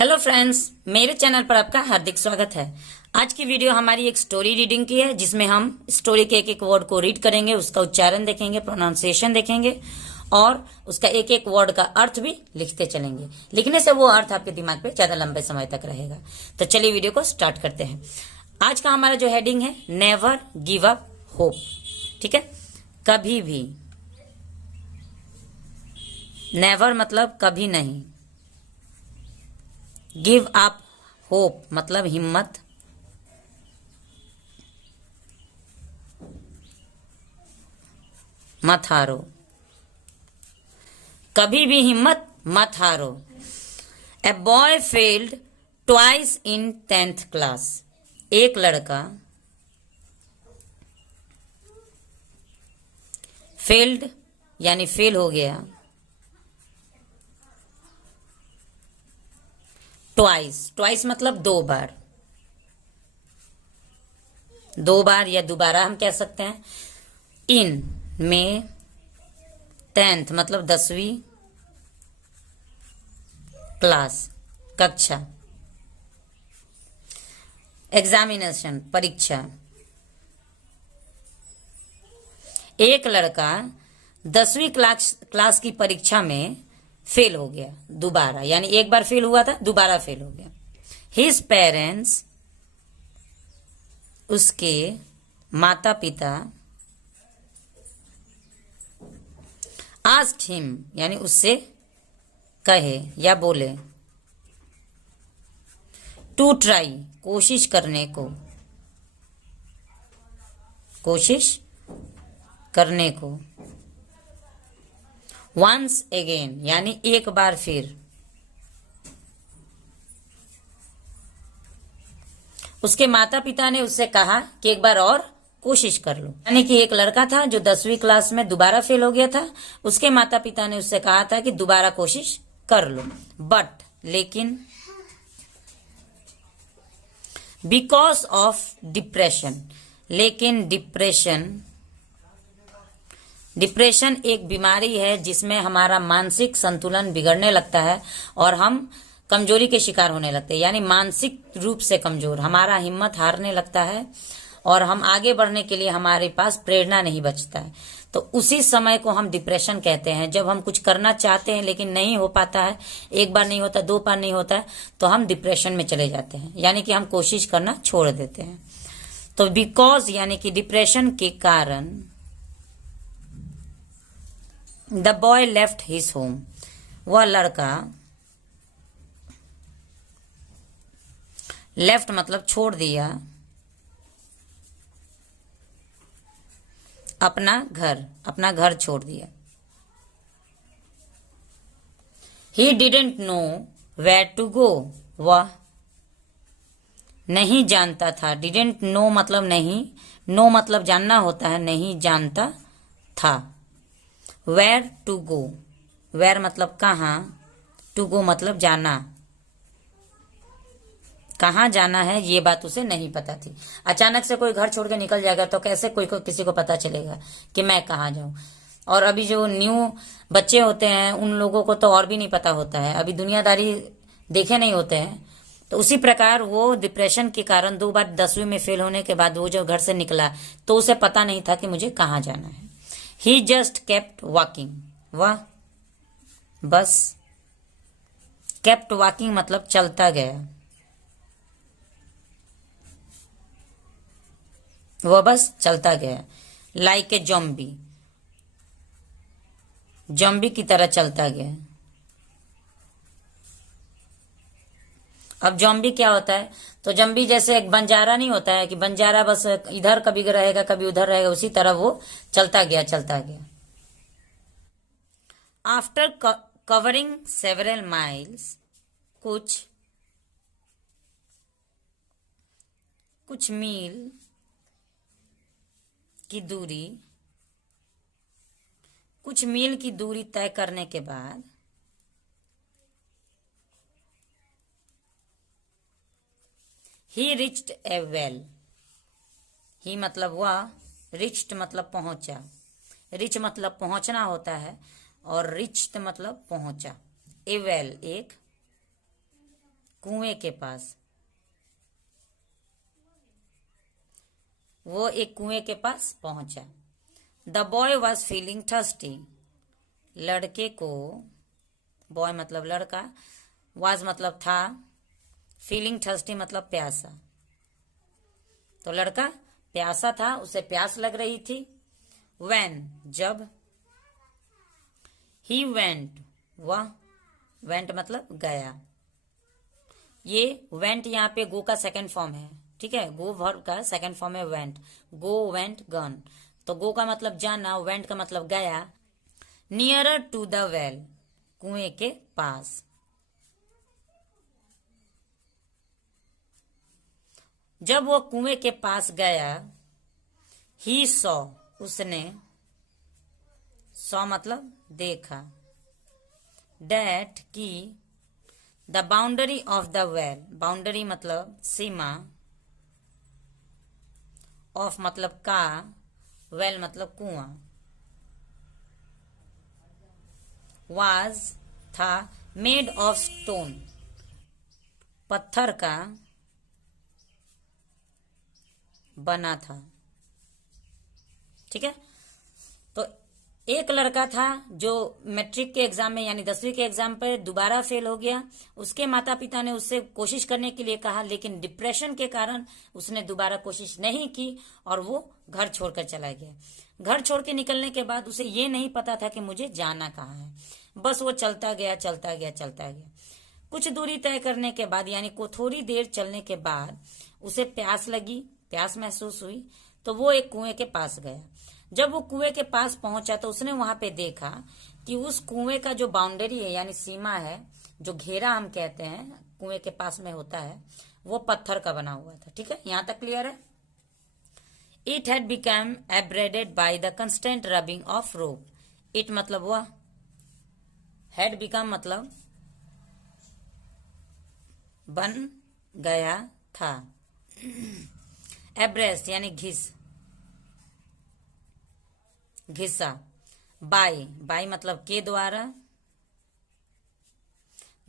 Hello friends, मेरे channel पर आपका हार्दिक स्वागत है। आज की वीडियो हमारी एक स्टोरी रीडिंग की है, जिसमें हम स्टोरी के एक एक वर्ड को रीड करेंगे, उसका उच्चारण देखेंगे, प्रोनाउंसिएशन देखेंगे और उसका एक एक वर्ड का अर्थ भी लिखते चलेंगे। लिखने से वो अर्थ आपके दिमाग पे ज्यादा लंबे समय तक रहेगा। तो चलिए वीडियो को स्टार्ट करते हैं। आज का हमारा जो हेडिंग है, नेवर गिव अप होप। ठीक है, कभी भी। नेवर मतलब कभी नहीं। गिव अप होप मतलब हिम्मत। मत हारो, कभी भी हिम्मत मत हारो। A boy failed twice in 10th class. एक लड़का फेल्ड यानी फेल हो गया, ट्वाइस मतलब दो बार। दो बार या दोबारा हम कह सकते हैं। इन में 10th मतलब 10वीं क्लास, कक्षा। एग्जामिनेशन परीक्षा। एक लड़का 10वीं क्लास की परीक्षा में फेल हो गया दोबारा, यानी एक बार फेल हुआ था, दोबारा फेल हो गया। हिज पेरेंट्स उसके माता पिता आस्क्ड हिम यानी उससे कहे या बोले, टू ट्राई कोशिश करने को, कोशिश करने को। वंस अगेन यानी एक बार फिर। उसके माता पिता ने उससे कहा कि एक बार और कोशिश कर लो। यानी कि एक लड़का था जो 10वीं क्लास में दोबारा फेल हो गया था। उसके माता पिता ने उससे कहा था कि दोबारा कोशिश कर लो, बट लेकिन बिकॉज ऑफ डिप्रेशन। लेकिन डिप्रेशन एक बीमारी है जिसमें हमारा मानसिक संतुलन बिगड़ने लगता है और हम कमजोरी के शिकार होने लगते हैं, यानी मानसिक रूप से कमजोर। हमारा हिम्मत हारने लगता है और हम आगे बढ़ने के लिए हमारे पास प्रेरणा नहीं बचता है। तो उसी समय को हम डिप्रेशन कहते हैं। जब हम कुछ करना चाहते हैं लेकिन नहीं हो पाता है, एक बार नहीं होता, दो बार नहीं होता है, तो हम डिप्रेशन में चले जाते हैं, यानी कि हम कोशिश करना छोड़ देते हैं। तो बिकॉज यानी कि डिप्रेशन के कारण the boy left his home. वह लड़का, लेफ्ट मतलब छोड़ दिया, अपना घर छोड़ दिया। He didn't know where to go. वह नहीं जानता था। डिडेंट नो मतलब नहीं, नो मतलब जानना होता है, नहीं जानता था। वेयर टू गो, वेयर मतलब कहाँ, टू गो मतलब जाना, कहाँ जाना है ये बात उसे नहीं पता थी। अचानक से कोई घर छोड़ के निकल जाएगा तो कैसे किसी को पता चलेगा कि मैं कहाँ जाऊं। और अभी जो न्यू बच्चे होते हैं उन लोगों को तो और भी नहीं पता होता है, अभी दुनियादारी देखे नहीं होते हैं। तो उसी प्रकार वो डिप्रेशन के कारण दो बार 10वीं में फेल होने के बाद वो जो घर से निकला तो उसे पता नहीं था कि मुझे कहाँ जाना है। ही जस्ट केप्ट वॉकिंग। वह बस, केप्ट वॉकिंग मतलब चलता गया। वह बस चलता गया। लाइक ए जॉम्बी, जॉम्बी की तरह चलता गया। अब जॉम्बी क्या होता है? तो जॉम्बी जैसे एक बंजारा नहीं होता है कि बंजारा बस इधर कभी रहेगा कभी उधर रहेगा, उसी तरह वो चलता गया। आफ्टर कवरिंग सेवरल माइल्स, कुछ मील की दूरी, कुछ मील की दूरी तय करने के बाद ही रिच्ड ए वेल। ही मतलब वह, रिच्ड मतलब पहुंचा। रिच मतलब पहुंचना होता है और रिच्ड मतलब पहुंचा। ए वेल एक कुएं के पास, वो एक कुएं के पास पहुंचा। The boy was feeling thirsty, लड़के को, बॉय मतलब लड़का, वाज मतलब था, फीलिंग थर्स्टी मतलब प्यासा। तो लड़का प्यासा था, उसे प्यास लग रही थी। व्हेन जब, ही वेंट वह, वेंट मतलब गया। ये वेंट यहाँ पे गो का सेकंड फॉर्म है, ठीक है, गो वर्ब का सेकंड फॉर्म है वेंट, गो वेंट गन। तो गो का मतलब जाना, वेंट का मतलब गया। नियरर टू द वेल, कुएं के पास। जब वो कुएं के पास गया, ही सॉ, उसने, सॉ मतलब देखा, डैट की, the boundary of the well, boundary मतलब सीमा, ऑफ मतलब का, वेल मतलब कुआं, वाज था, मेड ऑफ स्टोन, पत्थर का बना था। ठीक है, तो एक लड़का था जो मैट्रिक के एग्जाम में यानी 10वीं के एग्जाम पर दोबारा फेल हो गया। उसके माता पिता ने उससे कोशिश करने के लिए कहा, लेकिन डिप्रेशन के कारण उसने दोबारा कोशिश नहीं की और वो घर छोड़कर चला गया। घर छोड़ के निकलने के बाद उसे ये नहीं पता था कि मुझे जाना कहाँ है, बस वो चलता गया चलता गया चलता गया। कुछ दूरी तय करने के बाद यानी को थोड़ी देर चलने के बाद उसे प्यास लगी, प्यास महसूस हुई, तो वो एक कुएं के पास गया। जब वो कुएं के पास पहुंचा तो उसने वहां पे देखा कि उस कुएं का जो बाउंड्री है यानी सीमा है, जो घेरा हम कहते हैं कुएं के पास में होता है, वो पत्थर का बना हुआ था। ठीक है, यहां तक क्लियर है। It had become abraded by the constant rubbing of rope. It मतलब वह, हैड बिकम मतलब बन गया था, एब्रेस्ट यानी घिस, घिसा, बाय, बाय मतलब के द्वारा,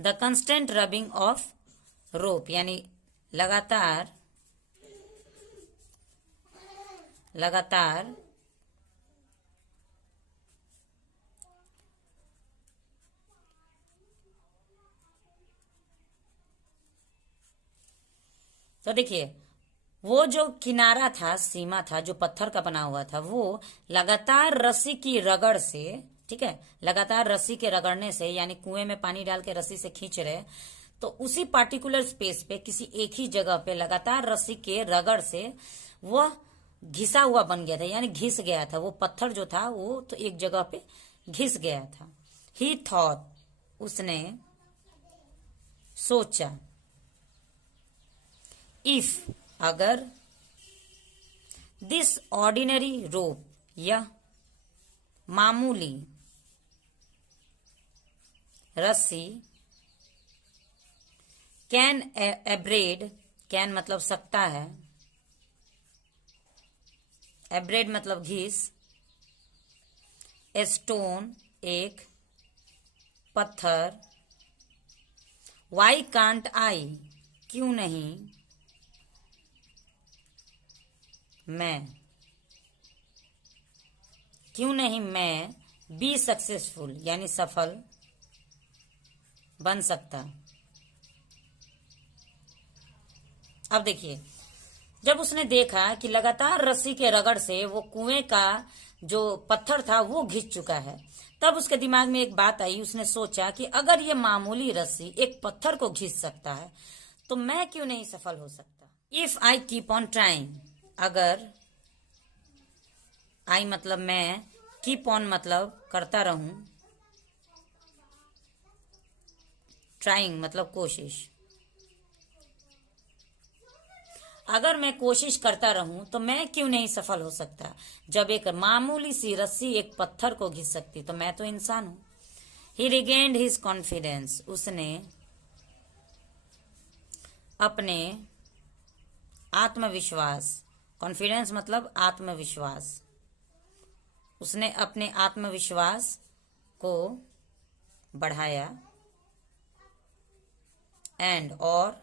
the constant rubbing of rope यानी लगातार, लगातार तो देखिए वो जो किनारा था, सीमा था, जो पत्थर का बना हुआ था, वो लगातार रस्सी की रगड़ से, ठीक है, लगातार रस्सी के रगड़ने से यानी कुएं में पानी डाल के रस्सी से खींच रहे, तो उसी पार्टिकुलर स्पेस पे किसी एक ही जगह पे लगातार रस्सी के रगड़ से वह घिसा हुआ बन गया था, यानी घिस गया था। वो पत्थर जो था वो तो एक जगह पे घिस गया था। ही थॉट, उसने सोचा, इफ अगर, दिस ऑर्डिनरी रोप यह मामूली रस्सी, कैन एब्रेड, कैन मतलब सकता है, एब्रेड मतलब घिस, ए स्टोन एक पत्थर, वाई कांट आई क्यों नहीं मैं, क्यों नहीं मैं बी सक्सेसफुल यानी सफल बन सकता। अब देखिए जब उसने देखा कि लगातार रस्सी के रगड़ से वो कुएं का जो पत्थर था वो घिस चुका है, तब उसके दिमाग में एक बात आई। उसने सोचा कि अगर ये मामूली रस्सी एक पत्थर को घिस सकता है तो मैं क्यों नहीं सफल हो सकता। If I keep on trying, अगर, आई मतलब मैं, कीप ऑन मतलब करता रहूं, ट्राइंग मतलब कोशिश, अगर मैं कोशिश करता रहूं तो मैं क्यों नहीं सफल हो सकता। जब एक मामूली सी रस्सी एक पत्थर को घिस सकती तो मैं तो इंसान हूं। ही रिगेन्ड हिज कॉन्फिडेंस, उसने अपने आत्मविश्वास, कॉन्फिडेंस मतलब आत्मविश्वास, उसने अपने आत्मविश्वास को बढ़ाया, एंड और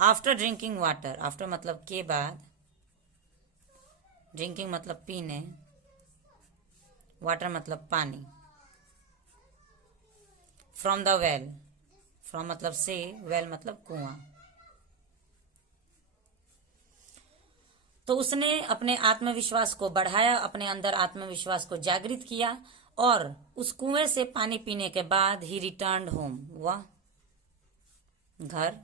आफ्टर ड्रिंकिंग वाटर, आफ्टर मतलब के बाद, ड्रिंकिंग मतलब पीने, वाटर मतलब पानी, फ्रॉम द वेल, फ्रॉम मतलब से, वेल मतलब कुआं। तो उसने अपने आत्मविश्वास को बढ़ाया, अपने अंदर आत्मविश्वास को जागृत किया और उस कुएं से पानी पीने के बाद ही रिटर्न्ड होम, वह घर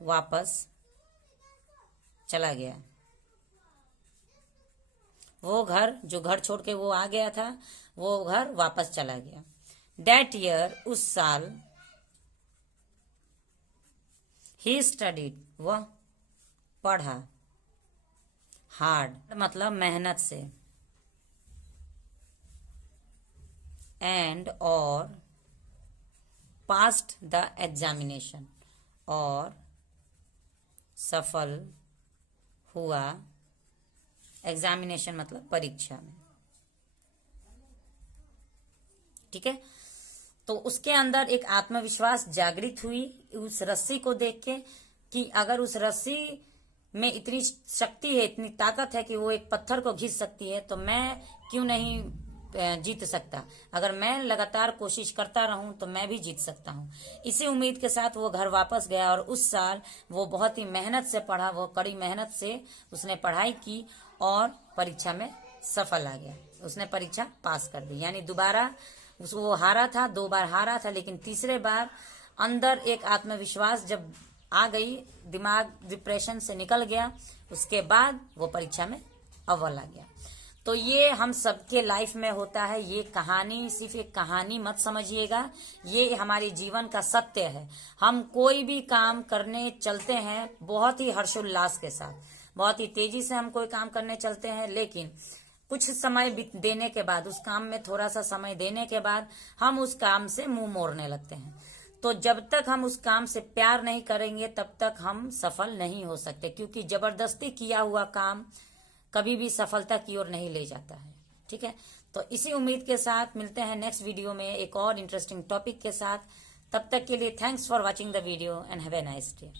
वापस चला गया। वो घर, जो घर छोड़ के वो आ गया था, वो घर वापस चला गया। दैट ईयर, उस साल, ही स्टडीड, वह पढ़ा, हार्ड मतलब मेहनत से, एंड और पास्ड द एग्जामिनेशन, और सफल हुआ, एग्जामिनेशन मतलब परीक्षा में। ठीक है, तो उसके अंदर एक आत्मविश्वास जागृत हुई उस रस्सी को देख के कि अगर उस रस्सी में इतनी शक्ति है, इतनी ताकत है कि वो एक पत्थर को घिस सकती है, तो मैं क्यों नहीं जीत सकता। अगर मैं लगातार कोशिश करता रहूं तो मैं भी जीत सकता हूं। इसी उम्मीद के साथ वो घर वापस गया और उस साल वो बहुत ही मेहनत से पढ़ा, वो कड़ी मेहनत से उसने पढ़ाई की और परीक्षा में सफल आ गया। उसने परीक्षा पास कर दी, यानी दोबारा वो हारा था, 2 बार हारा था, लेकिन तीसरे बार अंदर एक आत्मविश्वास जब आ गई, दिमाग डिप्रेशन से निकल गया, उसके बाद वो परीक्षा में अव्वल आ गया। तो ये हम सबके लाइफ में होता है। ये कहानी सिर्फ एक कहानी मत समझिएगा, ये हमारे जीवन का सत्य है। हम कोई भी काम करने चलते हैं बहुत ही हर्षोल्लास के साथ, बहुत ही तेजी से हम कोई काम करने चलते हैं, लेकिन कुछ समय देने के बाद, उस काम में थोड़ा सा समय देने के बाद हम उस काम से मुंह मोड़ने लगते हैं। तो जब तक हम उस काम से प्यार नहीं करेंगे तब तक हम सफल नहीं हो सकते, क्योंकि जबरदस्ती किया हुआ काम कभी भी सफलता की ओर नहीं ले जाता है। ठीक है, तो इसी उम्मीद के साथ मिलते हैं नेक्स्ट वीडियो में एक और इंटरेस्टिंग टॉपिक के साथ। तब तक के लिए thanks for watching the video and have a nice day.